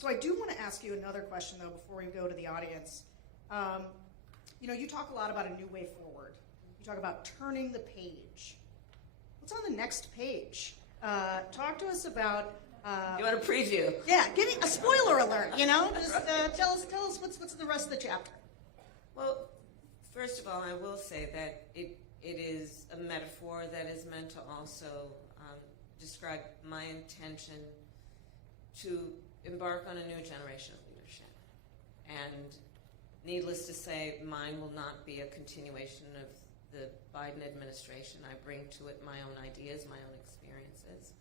So I do want to ask you another question, though, before we go to the audience. You know, you talk a lot about a new way forward. You talk about turning the page. What's on the next page? Talk to us about... you want a preview? Yeah, give me a spoiler alert, you know? Just tell us what's the rest of the chapter. Well, first of all, I will say that it is a metaphor that is meant to also describe my intention to embark on a new generation of leadership. And needless to say, mine will not be a continuation of the Biden administration. I bring to it my own ideas, my own experiences.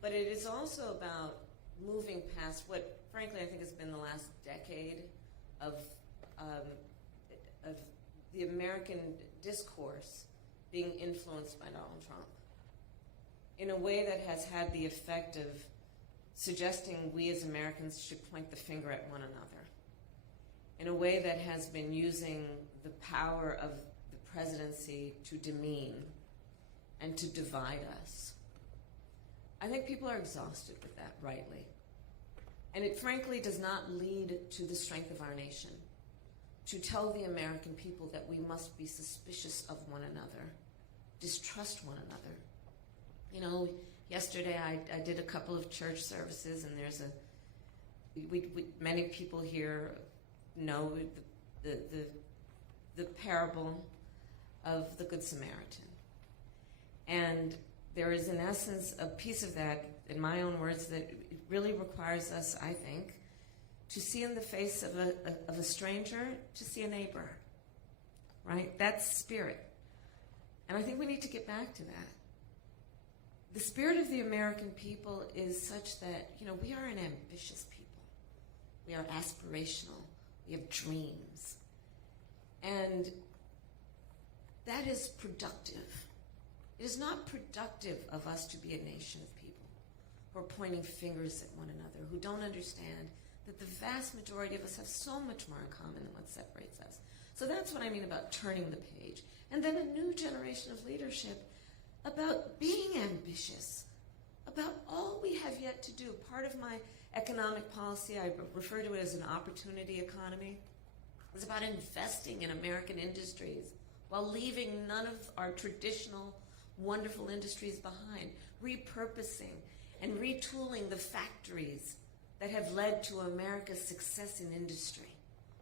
But it is also about moving past what, frankly, I think has been the last decade of the American discourse being influenced by Donald Trump in a way that has had the effect of suggesting we as Americans should point the finger at one another, in a way that has been using the power of the presidency to demean and to divide us. I think people are exhausted with that, rightly. And it frankly does not lead to the strength of our nation, to tell the American people that we must be suspicious of one another, distrust one another. You know, yesterday I did a couple of church services, and there's many people here know the parable of the Good Samaritan. And there is, in essence, a piece of that, in my own words, that it really requires us, I think, to see in the face of a stranger, to see a neighbor, right? That's spirit. And I think we need to get back to that. The spirit of the American people is such that, you know, we are an ambitious people. We are aspirational. We have dreams. And that is productive. It is not productive of us to be a nation of people who are pointing fingers at one another, who don't understand that the vast majority of us have so much more in common than what separates us. So that's what I mean about turning the page. And then a new generation of leadership about being ambitious, about all we have yet to do. Part of my economic policy, I refer to it as an opportunity economy, is about investing in American industries while leaving none of our traditional wonderful industries behind, repurposing and retooling the factories that have led to America's success in industry,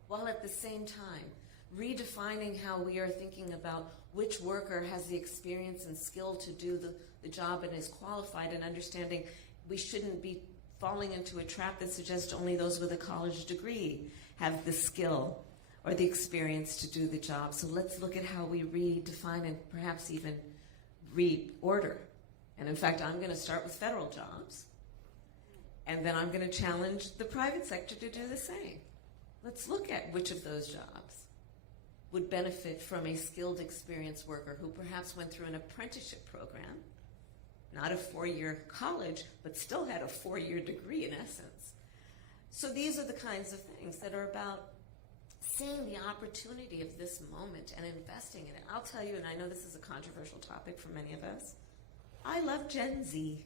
while at the same time redefining how we are thinking about which worker has the experience and skill to do the job and is qualified, and understanding we shouldn't be falling into a trap that suggests only those with a college degree have the skill or the experience to do the job. So let's look at how we redefine and perhaps even reorder. And in fact, I'm going to start with federal jobs, and then I'm going to challenge the private sector to do the same. Let's look at which of those jobs would benefit from a skilled, experienced worker who perhaps went through an apprenticeship program, not a 4-year college, but still had a 4-year degree in essence. So these are the kinds of things that are about seeing the opportunity of this moment and investing in it. I'll tell you, and I know this is a controversial topic for many of us, I love Gen Z.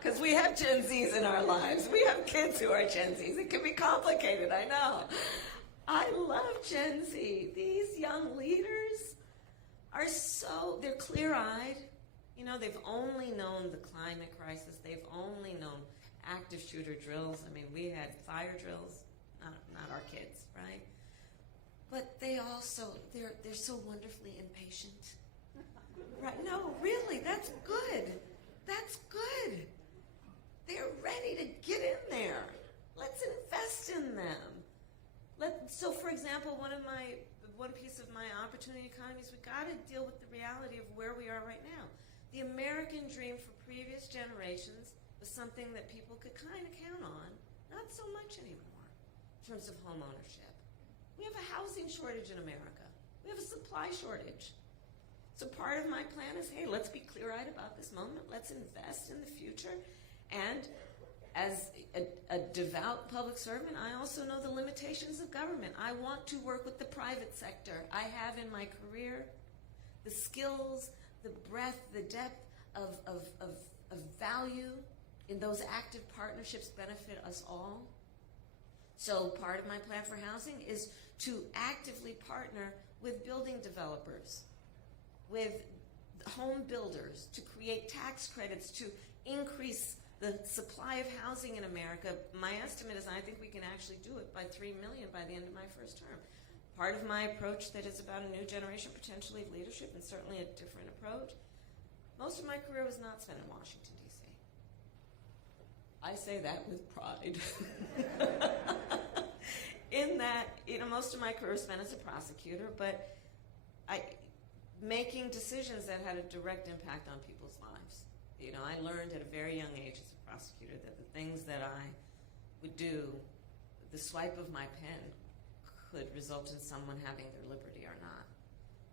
Because we have Gen Zs in our lives. We have kids who are Gen Zs. It can be complicated, I know. I love Gen Z. These young leaders are they're clear-eyed. You know, they've only known the climate crisis. They've only known active shooter drills. I mean, we had fire drills, not our kids, right? But they also, they're so wonderfully impatient. Right? No, really, that's good. That's good. They're ready to get in there. Let's invest in them. So, for example, one piece of my opportunity economy is we've got to deal with the reality of where we are right now. The American dream for previous generations was something that people could kind of count on, not so much anymore, in terms of home ownership. We have a housing shortage in America. We have a supply shortage. So part of my plan is, hey, let's be clear-eyed about this moment. Let's invest in the future. And as a devout public servant, I also know the limitations of government. I want to work with the private sector. I have in my career the skills, the breadth, the depth of value in those active partnerships benefit us all. So part of my plan for housing is to actively partner with building developers, with home builders, to create tax credits, to increase the supply of housing in America. My estimate is I think we can actually do it by 3 million by the end of my first term. Part of my approach that is about a new generation potentially of leadership, and certainly a different approach. Most of my career was not spent in Washington, D.C. I say that with pride. In that, most of my career was spent as a prosecutor, but making decisions that had a direct impact on people's lives. I learned at a very young age as a prosecutor that the things that I would do, the swipe of my pen could result in someone having their liberty or not.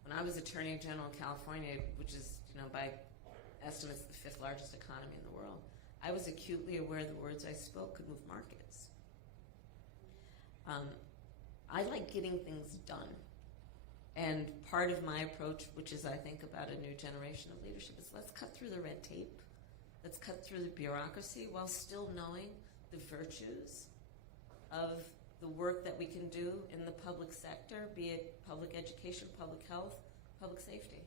When I was Attorney General in California, which is, by estimates, the 5th largest economy in the world, I was acutely aware the words I spoke could move markets. I like getting things done. And part of my approach, which is I think about a new generation of leadership, is let's cut through the red tape. Let's cut through the bureaucracy while still knowing the virtues of the work that we can do in the public sector, be it public education, public health, public safety.